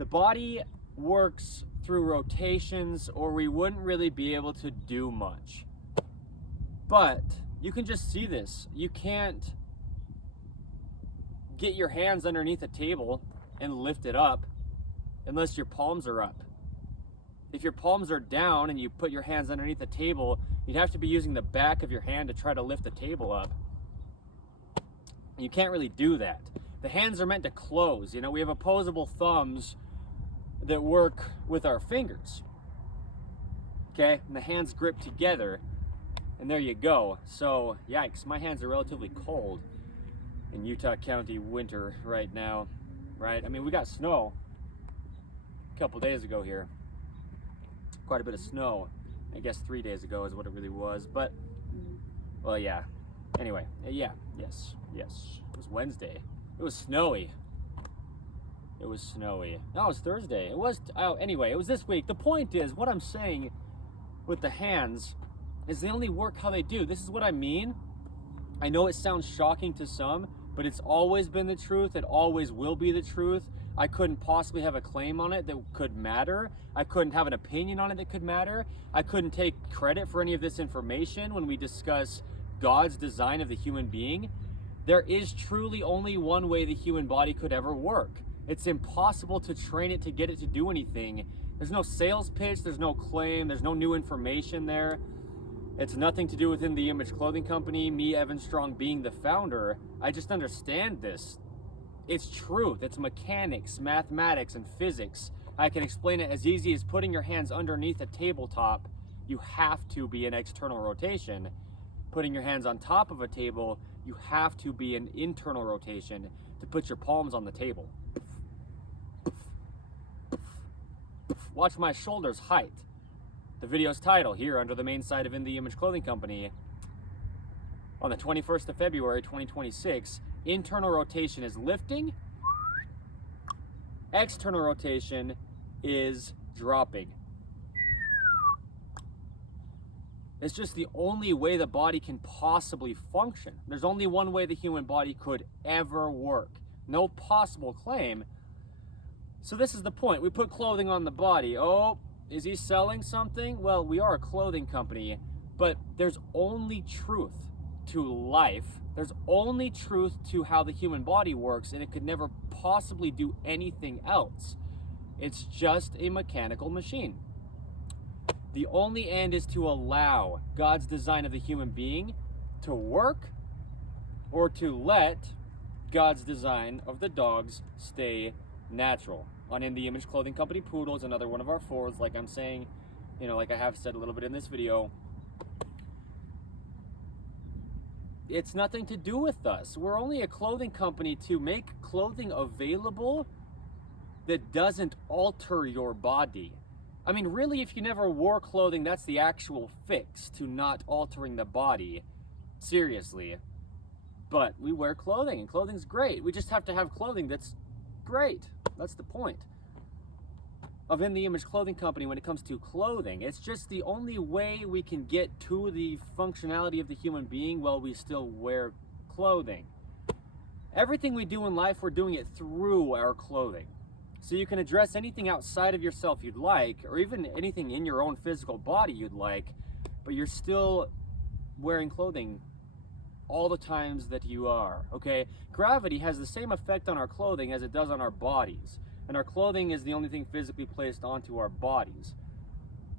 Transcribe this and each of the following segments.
The body works through rotations, or we wouldn't really be able to do much. But you can just see this. You can't get your hands underneath a table and lift it up unless your palms are up. If your palms are down and you put your hands underneath the table, you'd have to be using the back of your hand to try to lift the table up. You can't really do that. The hands are meant to close. You know, we have opposable thumbs that work with our fingers. Okay, and the hands grip together, and there you go. So, yikes, my hands are relatively cold in Utah County winter right now, right? I mean, we got snow a couple days ago here. Quite a bit of snow. I guess 3 days ago is what it really was, but, well, yeah. Anyway, yeah, yes. It was Wednesday. It was snowy. No, it was Thursday. Anyway, it was this week. The point is, what I'm saying with the hands is they only work how they do. This is what I mean. I know it sounds shocking to some, but it's always been the truth. It always will be the truth. I couldn't possibly have a claim on it that could matter. I couldn't have an opinion on it that could matter. I couldn't take credit for any of this information when we discuss God's design of the human being. There is truly only one way the human body could ever work. It's impossible to train it to get it to do anything. There's no sales pitch, there's no claim, there's no new information there. It's nothing to do with the Image Clothing Company, me, Evan Strong, being the founder. I just understand this. It's truth, it's mechanics, mathematics, and physics. I can explain it as easy as putting your hands underneath a tabletop. You have to be in external rotation. Putting your hands on top of a table, you have to be in internal rotation to put your palms on the table. Watch my shoulders height. The video's title here under the main site of In the Image Clothing Company. On the 21st of February, 2026, internal rotation is lifting. External rotation is dropping. It's just the only way the body can possibly function. There's only one way the human body could ever work. No possible claim. So this is the point. We put clothing on the body. Oh, is he selling something? Well, we are a clothing company, but there's only truth to life. There's only truth to how the human body works, and it could never possibly do anything else. It's just a mechanical machine. The only end is to allow God's design of the human being to work, or to let God's design of the dogs stay natural. On In the Image Clothing Company, Poodle is another one of our fours, like I'm saying, like I have said a little bit in this video. It's nothing to do with us. We're only a clothing company to make clothing available that doesn't alter your body. I mean, really, if you never wore clothing, that's the actual fix to not altering the body. Seriously. But we wear clothing, and clothing's great. We just have to have clothing that's great. That's the point of In the Image Clothing Company when it comes to clothing. It's just the only way we can get to the functionality of the human being while we still wear clothing. Everything we do in life, we're doing it through our clothing. So you can address anything outside of yourself you'd like, or even anything in your own physical body you'd like, but you're still wearing clothing all the times that you are, okay? Gravity has the same effect on our clothing as it does on our bodies, and our clothing is the only thing physically placed onto our bodies.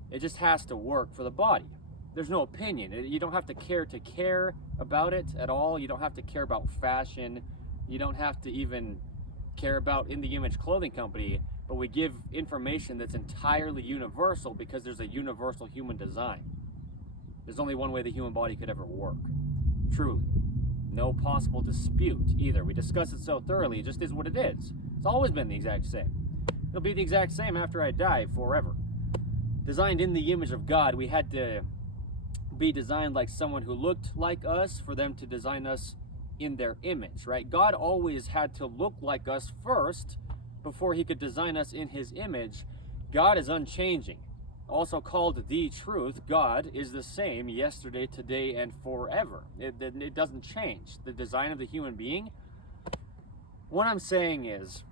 It just has to work for the body. There's no opinion. You don't have to care about it at all. You don't have to care about fashion. You don't have to even care about In the Image Clothing Company, but we give information that's entirely universal because there's a universal human design. There's only one way the human body could ever work. Truly. No possible dispute either. We discuss it so thoroughly, it just is what it is. It's always been the exact same. It'll be the exact same after I die forever. Designed in the image of God, we had to be designed like someone who looked like us for them to design us in their image, right? God always had to look like us first before he could design us in his image. God is unchanging. Also called the truth, God is the same yesterday, today, and forever. It doesn't change. The design of the human being. What I'm saying is,